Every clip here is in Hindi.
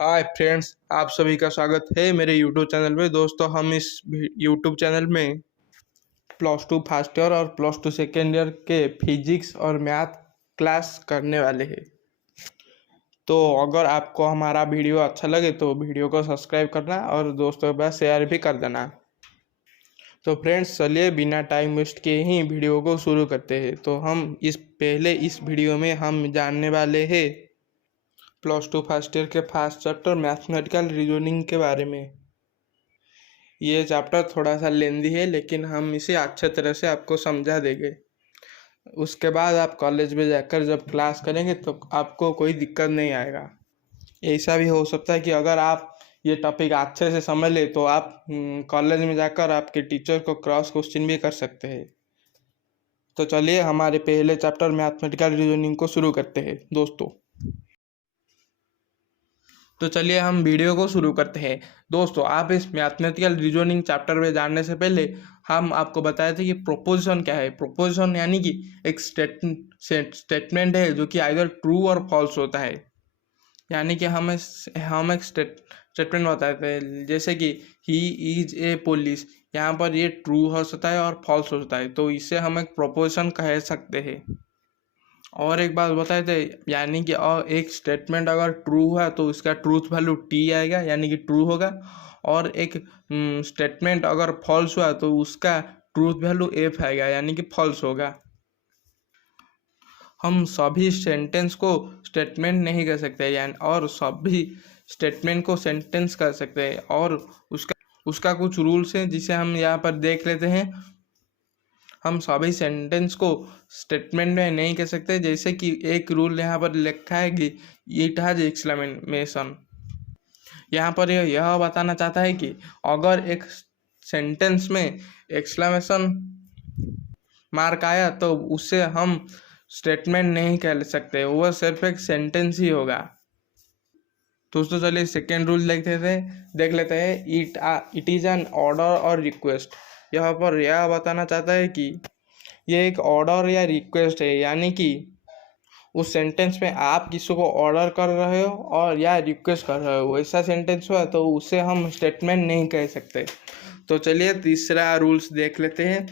हाय फ्रेंड्स, आप सभी का स्वागत है मेरे यूट्यूब चैनल में। दोस्तों, हम इस यूट्यूब चैनल में +2 फर्स्ट ईयर और +2 सेकेंड ईयर के फिजिक्स और मैथ क्लास करने वाले हैं। तो अगर आपको हमारा वीडियो अच्छा लगे तो वीडियो को सब्सक्राइब करना और दोस्तों के पास शेयर भी कर देना। तो फ्रेंड्स, चलिए बिना टाइम वेस्ट किए ही वीडियो को शुरू करते हैं। तो हम इस वीडियो में हम जानने वाले हैं +2 फर्स्ट ईयर के फर्स्ट चैप्टर मैथमेटिकल रीजनिंग के बारे में। ये चैप्टर थोड़ा सा लेंदी है, लेकिन हम इसे अच्छे तरह से आपको समझा देंगे। उसके बाद आप कॉलेज में जाकर जब क्लास करेंगे तो आपको कोई दिक्कत नहीं आएगा। ऐसा भी हो सकता है कि अगर आप ये टॉपिक अच्छे से समझ ले तो आप कॉलेज में जाकर आपके टीचर को क्रॉस क्वेश्चन भी कर सकते हैं। तो चलिए हमारे पहले चैप्टर मैथमेटिकल रीजनिंग को शुरू करते हैं दोस्तों। तो चलिए हम वीडियो को शुरू करते हैं। दोस्तों, आप इस मैथमेटिकल रीजनिंग चैप्टर में जानने से पहले हम आपको बताए थे कि प्रोपोजिशन क्या है। प्रोपोजिशन यानी कि एक स्टेटमेंट है जो कि आइदर ट्रू और फॉल्स होता है। यानी कि हम एक स्टेटमेंट बताते हैं, जैसे कि ही इज ए पुलिस। यहाँ पर ये ट्रू हो सकता है और फॉल्स हो सकता है, तो इसे हम एक प्रोपोजिशन कह सकते हैं। और एक बात बताए थे, यानी कि और एक स्टेटमेंट अगर ट्रू हुआ तो इसका ट्रूथ वैल्यू टी आएगा, यानी कि ट्रू होगा। और एक स्टेटमेंट अगर फॉल्स हुआ तो उसका ट्रूथ वैल्यू एफ आएगा, यानी कि फॉल्स होगा। हम सभी सेंटेंस को स्टेटमेंट नहीं कर सकते, यानी और सभी स्टेटमेंट को सेंटेंस कर सकते हैं। और उसका कुछ रूल्स हैं जिसे हम यहाँ पर देख लेते हैं। हम सभी सेंटेंस को स्टेटमेंट में नहीं कह सकते, जैसे कि एक रूल यहाँ पर लिखा है कि इट हैज एक्सक्लेमेशन। यहाँ पर यह बताना चाहता है कि अगर एक सेंटेंस में एक्सक्लेमेशन मार्क आया तो उससे हम स्टेटमेंट नहीं कह सकते, वह सिर्फ एक सेंटेंस ही होगा। दोस्तों, चलिए सेकेंड रूल देख लेते हैं। इट इज एन ऑर्डर और रिक्वेस्ट। यहाँ पर यह बताना चाहता है कि यह एक ऑर्डर या रिक्वेस्ट है, यानी कि उस सेंटेंस में आप किसी को ऑर्डर कर रहे हो और या रिक्वेस्ट कर रहे हो, वैसा सेंटेंस हुआ तो उसे हम स्टेटमेंट नहीं कह सकते। तो चलिए तीसरा रूल्स देख लेते हैं।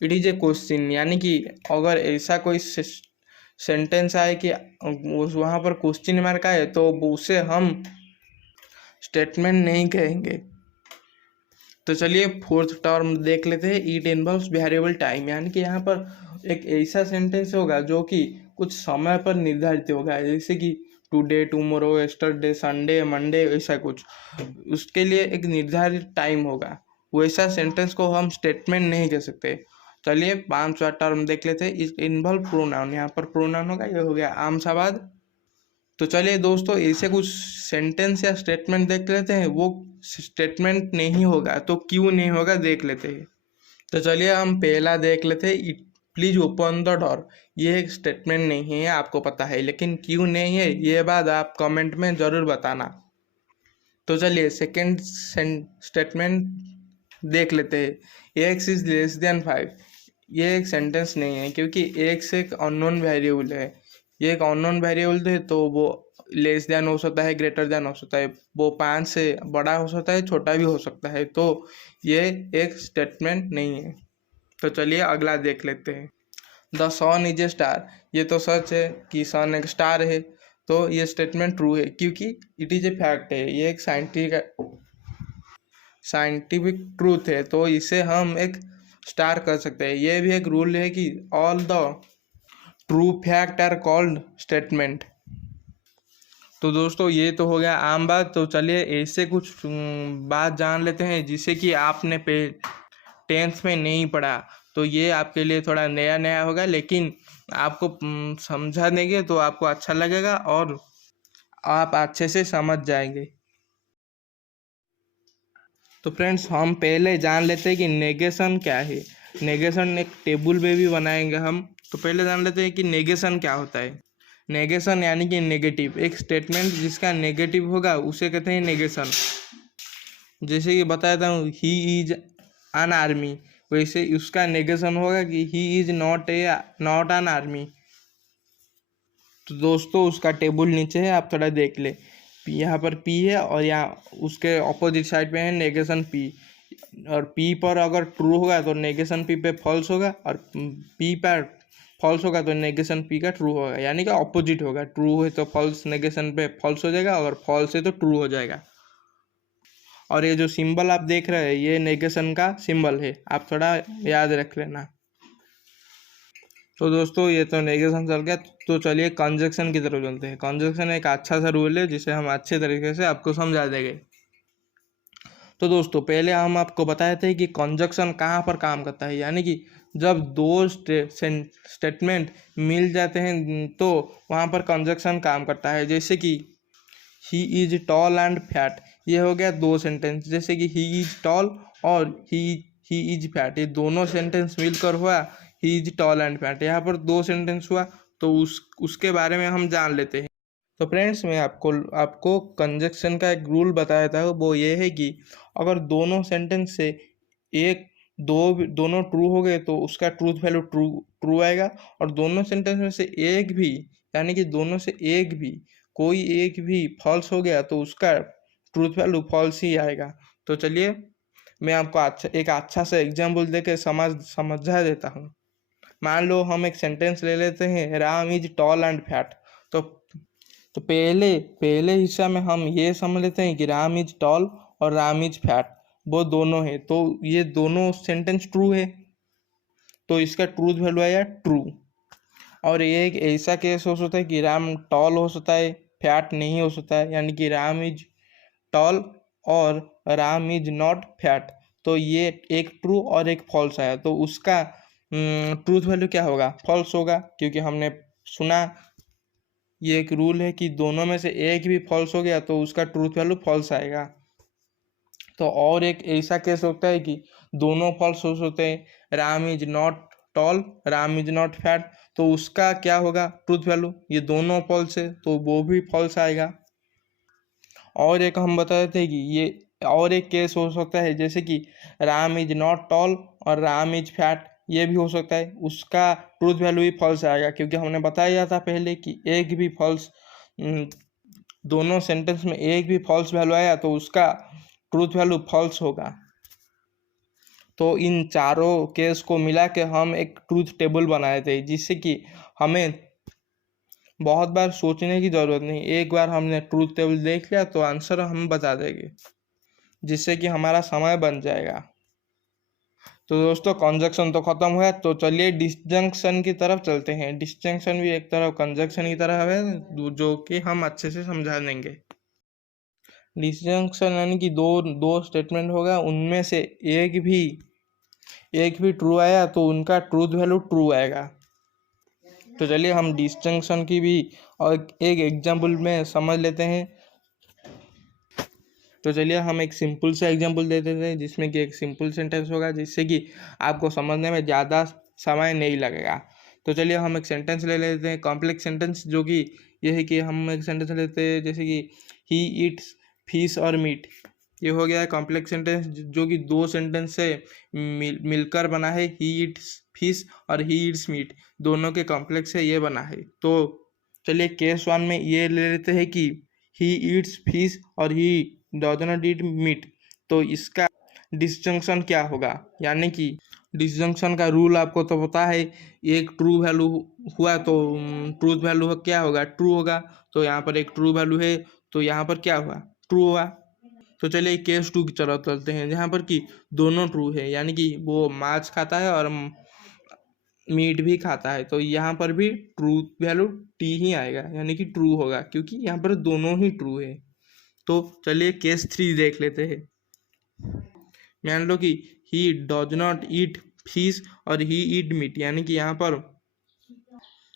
इट इज ए क्वेश्चन, यानी कि अगर ऐसा कोई सेंटेंस आए कि वहाँ पर क्वेश्चन मार्क आए तो उसे हम स्टेटमेंट नहीं कहेंगे। तो चलिए फोर्थ टर्म देख लेते हैं। इट इन्वॉल्व्स वेरिएबल टाइम, यानी कि यहाँ पर एक ऐसा सेंटेंस होगा जो कि कुछ समय पर निर्धारित होगा, जैसे कि today, tomorrow, yesterday, Sunday, Monday, ऐसा कुछ। उसके लिए एक निर्धारित टाइम होगा, वैसा सेंटेंस को हम स्टेटमेंट नहीं कह सकते। चलिए पांचवा टर्म देख लेते हैं। इट इन्वॉल्व प्रोनाउन, यहाँ पर प्रोनाउन होगा, ये हो गया आम सा बात। तो चलिए दोस्तों, ऐसे कुछ सेंटेंस या स्टेटमेंट देख लेते हैं, वो स्टेटमेंट नहीं होगा तो क्यों नहीं होगा देख लेते हैं। तो चलिए हम पहला देख लेते हैं। It please open the door. ये एक स्टेटमेंट नहीं है, आपको पता है, लेकिन क्यों नहीं है ये बात आप कमेंट में ज़रूर बताना। तो चलिए सेकेंड स्टेटमेंट देख लेते हैं। X is less than 5। ये एक सेंटेंस नहीं है, क्योंकि एक्स एक अननोन वेरिएबल है। ये एक अननोन वेरिएबल है, तो वो लेस देन हो सकता है, ग्रेटर देन हो सकता है, वो 5 से बड़ा हो सकता है, छोटा भी हो सकता है, तो ये एक स्टेटमेंट नहीं है। तो चलिए अगला देख लेते हैं। The sun is a star. ये तो सच है कि सन एक स्टार है, तो ये स्टेटमेंट ट्रू है, क्योंकि इट इज ए फैक्ट है, ये एक साइंटिफिक ट्रूथ है, तो इसे हम एक स्टार कर सकते हैं। ये भी एक रूल है कि all the true fact are called statement. तो दोस्तों, ये तो हो गया आम बात। तो चलिए ऐसे कुछ बात जान लेते हैं जिसे कि आपने 10th में नहीं पढ़ा, तो ये आपके लिए थोड़ा नया नया होगा, लेकिन आपको समझा देंगे तो आपको अच्छा लगेगा और आप अच्छे से समझ जाएंगे। तो फ्रेंड्स, हम पहले जान लेते हैं कि नेगेशन क्या है। नेगेशन एक टेबल में भी बनाएंगे हम। तो पहले जान लेते हैं कि नेगेशन क्या होता है। नेगेशन यानी कि नेगेटिव, एक स्टेटमेंट जिसका नेगेटिव होगा उसे कहते हैं नेगेशन। जैसे कि बताता हूँ, ही इज एन आर्मी, वैसे उसका नेगेशन होगा कि he is not an army. तो दोस्तों, उसका टेबल नीचे है, आप थोड़ा देख ले। यहाँ पर P है और यहाँ उसके ऑपोजिट साइड पे है नेगेशन P, और P पर अगर ट्रू होगा तो नेगेशन P पे फॉल्स होगा, और P पर फॉल्स होगा तो नेगेशन P का ट्रू होगा, यानी कि ऑपोजिट होगा। ट्रू है तो फॉल्स नेगेशन पे फॉल्स हो जाएगा, अगर फॉल्स है तो ट्रू हो जाएगा। और ये जो सिंबल आप देख रहे हैं ये नेगेशन का सिंबल है, आप थोड़ा याद रख लेना। तो दोस्तों ये तो नेगेशन चल गया, तो चलिए कंजक्शन की तरफ चलते हैं। कंजक्शन एक अच्छा सा रूल है जिसे हम अच्छे तरीके से आपको समझा देंगे। तो दोस्तों पहले हम आपको बताए थे कि कंजक्शन कहाँ पर काम करता है, यानी कि जब दो स्टेटमेंट मिल जाते हैं तो वहाँ पर कंजक्शन काम करता है। जैसे कि he is tall and fat, ये हो गया दो सेंटेंस। जैसे कि ही इज टॉल और ही इज फैट, ये दोनों सेंटेंस मिलकर हुआ he is tall and fat. यहाँ पर दो सेंटेंस हुआ, तो उसके बारे में हम जान लेते हैं। तो फ्रेंड्स मैं आपको कंजक्शन का एक रूल बताया था, वो ये है कि अगर दोनों सेंटेंस से एक दोनों ट्रू हो गए तो उसका ट्रूथ वैल्यू ट्रू ट्रू आएगा, और दोनों सेंटेंस में से एक भी, यानी कि दोनों से एक भी कोई एक भी फॉल्स हो गया तो उसका ट्रूथ वैल्यू फॉल्स ही आएगा। तो चलिए मैं आपको एक अच्छा सा एग्जाम्पल देकर समझा देता हूँ। मान लो हम एक सेंटेंस ले लेते हैं, Ram is tall and fat. तो पहले हिस्सा में हम ये समझ लेते हैं कि राम इज टॉल और राम इज फैट, वो दोनों है, तो ये दोनों सेंटेंस ट्रू है, तो इसका ट्रूथ वैल्यू आया ट्रू। और ये एक ऐसा केस हो सकता है कि राम टॉल हो सकता है, फैट नहीं हो सकता है, यानी कि राम इज टॉल और राम इज नॉट फैट, तो ये एक ट्रू और एक फॉल्स आया, तो उसका ट्रूथ वैल्यू क्या होगा, फॉल्स होगा, क्योंकि हमने सुना ये एक रूल है कि दोनों में से एक भी फॉल्स हो गया तो उसका ट्रूथ वैल्यू फॉल्स आएगा। तो और एक ऐसा केस होता है कि दोनों फॉल्स हो सकते हैं, Ram is not toll, Ram is not fat, तो उसका क्या होगा ट्रूथ वैल्यू, ये दोनों फॉल्स है तो वो भी फॉल्स आएगा। और एक हम बताए थे कि ये और एक केस हो सकता है, जैसे कि राम इज नॉट टॉल और राम इज फैट, ये भी हो सकता है, उसका ट्रूथ वैल्यू ही फॉल्स आएगा, क्योंकि हमने बताया था पहले कि एक भी फॉल्स, दोनों सेंटेंस में एक भी फॉल्स वैल्यू आया तो उसका ट्रूथ वैल्यू फॉल्स होगा। तो इन चारों केस को मिला के हम एक ट्रूथ टेबल बनाए थे, जिससे कि हमें बहुत बार सोचने की ज़रूरत नहीं, एक बार हमने ट्रूथ टेबल देख लिया तो आंसर हम बता देंगे, जिससे कि हमारा समय बन जाएगा। तो दोस्तों कंजक्शन तो खत्म हुआ, तो चलिए डिसजंक्शन की तरफ चलते हैं। डिसजंक्शन भी एक तरफ कंजक्शन की तरह है, जो कि हम अच्छे से समझा देंगे। डिसजंक्शन यानी कि दो स्टेटमेंट होगा, उनमें से एक भी ट्रू आया तो उनका ट्रूथ वैल्यू ट्रू आएगा। तो चलिए हम डिसजंक्शन की भी और एक एग्जाम्पल में समझ लेते हैं। तो चलिए हम एक सिंपल सा एग्जांपल दे देते हैं, जिसमें कि एक सिंपल सेंटेंस होगा, जिससे कि आपको समझने में ज़्यादा समय नहीं लगेगा। तो चलिए हम एक सेंटेंस ले लेते हैं, कॉम्प्लेक्स सेंटेंस, जो कि ये है कि हम एक सेंटेंस लेते हैं जैसे कि ही ईट्स फिश और मीट। ये हो गया है कॉम्प्लेक्स सेंटेंस, जो कि दो सेंटेंस से मिलकर बना है। ही ईट्स फिश और ही ईट्स मीट, दोनों के कॉम्प्लेक्स से ये बना है। तो चलिए केस वन में ये ले लेते हैं कि ही ईट्स फिश और he does not eat meat, तो इसका डिसजंक्शन क्या होगा, यानी कि डिसजंक्शन का रूल आपको तो पता है, एक ट्रू वैल्यू हुआ तो ट्रूथ वैल्यू क्या होगा, ट्रू होगा। तो यहाँ पर एक ट्रू वैल्यू है तो यहाँ पर क्या हुआ, ट्रू हुआ। तो चलिए केस टू की तरफ चलते हैं, जहाँ पर कि दोनों ट्रू है, यानी कि वो मांस खाता है और मीट भी खाता है, तो यहाँ पर भी ट्रूथ वैल्यू टी ही आएगा, यानी कि ट्रू होगा, क्योंकि यहाँ पर दोनों ही ट्रू है। तो चलिए केस थ्री देख लेते हैं। मान लो कि he does not eat fish और ही ईट मीट, यानी कि यहाँ पर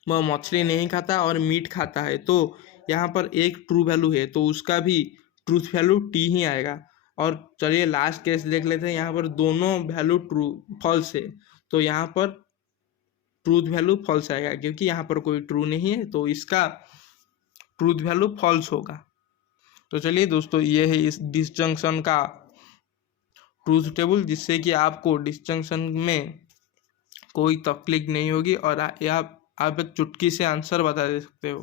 वह मछली नहीं खाता और मीट खाता है, तो यहाँ पर एक ट्रू वैल्यू है तो उसका भी ट्रूथ वैल्यू टी ही आएगा। और चलिए लास्ट केस देख लेते हैं, यहाँ पर दोनों वैल्यू ट्रू फॉल्स है, तो यहाँ पर ट्रूथ वैल्यू फॉल्स आएगा, क्योंकि यहाँ पर कोई ट्रू नहीं है, तो इसका ट्रूथ वैल्यू फॉल्स होगा। तो चलिए दोस्तों ये है इस डिसजंक्शन का ट्रूथ टेबल, जिससे कि आपको डिसजंक्शन में कोई तकलीफ नहीं होगी और आप एक चुटकी से आंसर बता दे सकते हो।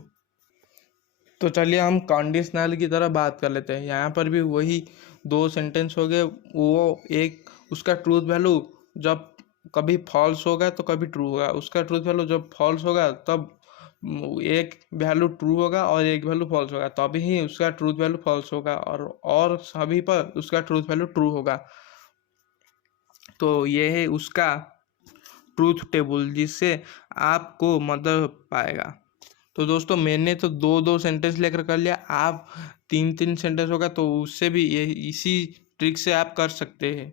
तो चलिए हम कंडीशनल की तरह बात कर लेते हैं। यहाँ पर भी वही दो सेंटेंस हो गए। वो एक उसका ट्रूथ वैल्यू जब कभी फॉल्स होगा तो कभी ट्रू होगा, उसका ट्रूथ वैल्यू जब फॉल्स होगा तब एक वैल्यू ट्रू होगा और एक वैल्यू फॉल्स होगा, तभी ही उसका ट्रूथ वैल्यू फॉल्स होगा और सभी पर उसका ट्रूथ वैल्यू ट्रू होगा। तो ये है उसका ट्रूथ टेबल जिससे आपको मदद पाएगा। तो दोस्तों मैंने तो दो दो सेंटेंस लेकर कर लिया, आप तीन तीन सेंटेंस होगा तो उससे भी ये इसी ट्रिक से आप कर सकते हैं।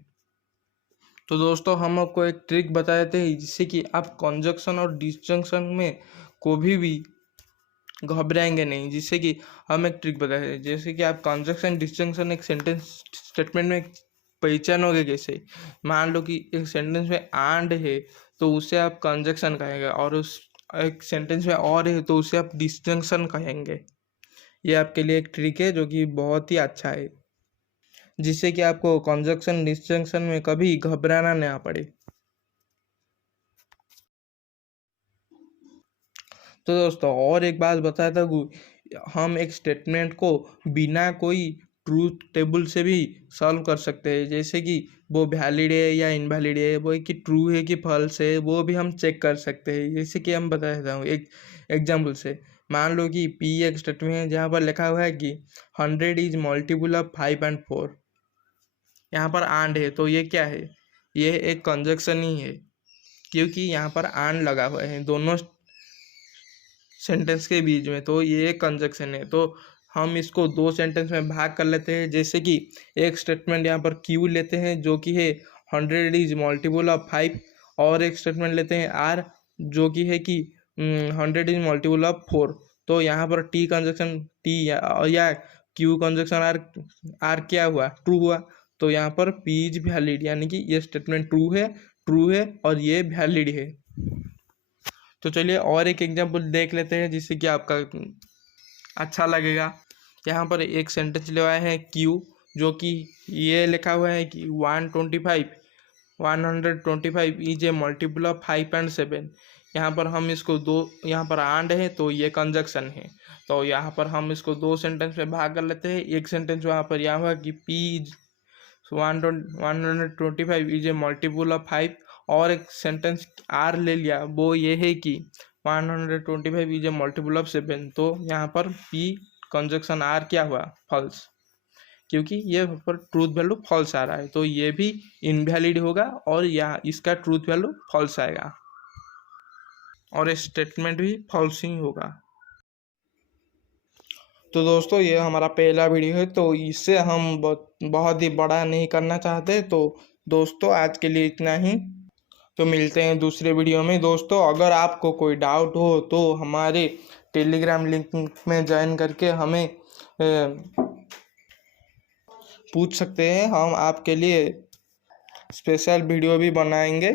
तो दोस्तों हम आपको एक ट्रिक बता देते हैं जिससे कि आप कंजक्शन और डिसजंक्शन में कभी भी घबराएंगे नहीं। जिससे कि हम एक ट्रिक बताते हैं, जैसे कि आप कंजक्शन डिसजंक्शन एक सेंटेंस स्टेटमेंट में पहचानोगे कैसे। मान लो कि एक सेंटेंस में एंड है तो उसे आप कंजक्शन कहेंगे, और उस एक सेंटेंस में और है तो उसे आप डिसजंक्शन कहेंगे। ये आपके लिए एक ट्रिक है जो कि बहुत ही अच्छा है, जिससे कि आपको कंजक्शन डिसजंक्शन में कभी घबराना ना पड़े। तो दोस्तों और एक बात बताया था कि हम एक स्टेटमेंट को बिना कोई ट्रूथ टेबल से भी सॉल्व कर सकते हैं। जैसे कि वो वैलिड है या इनवैलिड है, वो कि ट्रू है कि फॉल्स है, वो भी हम चेक कर सकते हैं। जैसे कि हम बता देता हूँ एक एग्जाम्पल से। मान लो कि पी एक स्टेटमेंट है जहाँ पर लिखा हुआ है कि 100 इज मल्टीपल ऑफ 5 and 4। यहाँ पर एंड है तो ये क्या है, ये एक कंजक्शन ही है, क्योंकि यहाँ पर एंड लगा हुआ है दोनों सेंटेंस के बीच में, तो ये एक कंजक्शन है। तो हम इसको दो सेंटेंस में भाग कर लेते हैं। जैसे कि एक स्टेटमेंट यहाँ पर क्यू लेते हैं जो कि है 100 इज मल्टीपल ऑफ 5, और एक स्टेटमेंट लेते हैं आर जो कि है कि 100 इज मल्टीपल ऑफ 4। तो यहाँ पर टी कंजक्शन टी या क्यू कंजक्शन आर क्या हुआ, ट्रू हुआ। तो यहाँ पर पी इज वैलिड, यानी कि ये स्टेटमेंट ट्रू है और ये वैलिड है। तो चलिए और एक एग्जांपल देख लेते हैं जिससे कि आपका अच्छा लगेगा। यहाँ पर एक सेंटेंस लिखा है क्यू जो कि ये लिखा हुआ है कि 125 is a multiple of 5 and 7। यहाँ पर हम इसको दो, यहाँ पर एंड है तो ये कंजक्शन है। तो यहाँ पर हम इसको दो सेंटेंस में भाग कर लेते हैं। एक सेंटेंस वहाँ पर यहाँ हुआ कि P is 125 is a multiple of 5, और एक सेंटेंस आर ले लिया, वो ये है कि 125 इज ए मल्टीपल ऑफ 7। तो यहाँ पर पी कंजक्शन आर क्या हुआ, फॉल्स, क्योंकि ये पर ट्रूथ वैल्यू फॉल्स आ रहा है। तो ये भी इनवैलिड होगा और यहाँ इसका ट्रूथ वैल्यू फॉल्स आएगा और ये स्टेटमेंट भी फॉल्स ही होगा। तो दोस्तों ये हमारा पहला वीडियो है, तो इससे हम बहुत ही बड़ा नहीं करना चाहते। तो दोस्तों आज के लिए इतना ही, तो मिलते हैं दूसरे वीडियो में। दोस्तों अगर आपको कोई डाउट हो तो हमारे टेलीग्राम लिंक में ज्वाइन करके हमें पूछ सकते हैं, हम आपके लिए स्पेशल वीडियो भी बनाएंगे।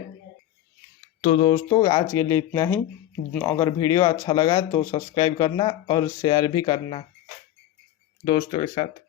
तो दोस्तों आज के लिए इतना ही। अगर वीडियो अच्छा लगा तो सब्सक्राइब करना और शेयर भी करना दोस्तों के साथ।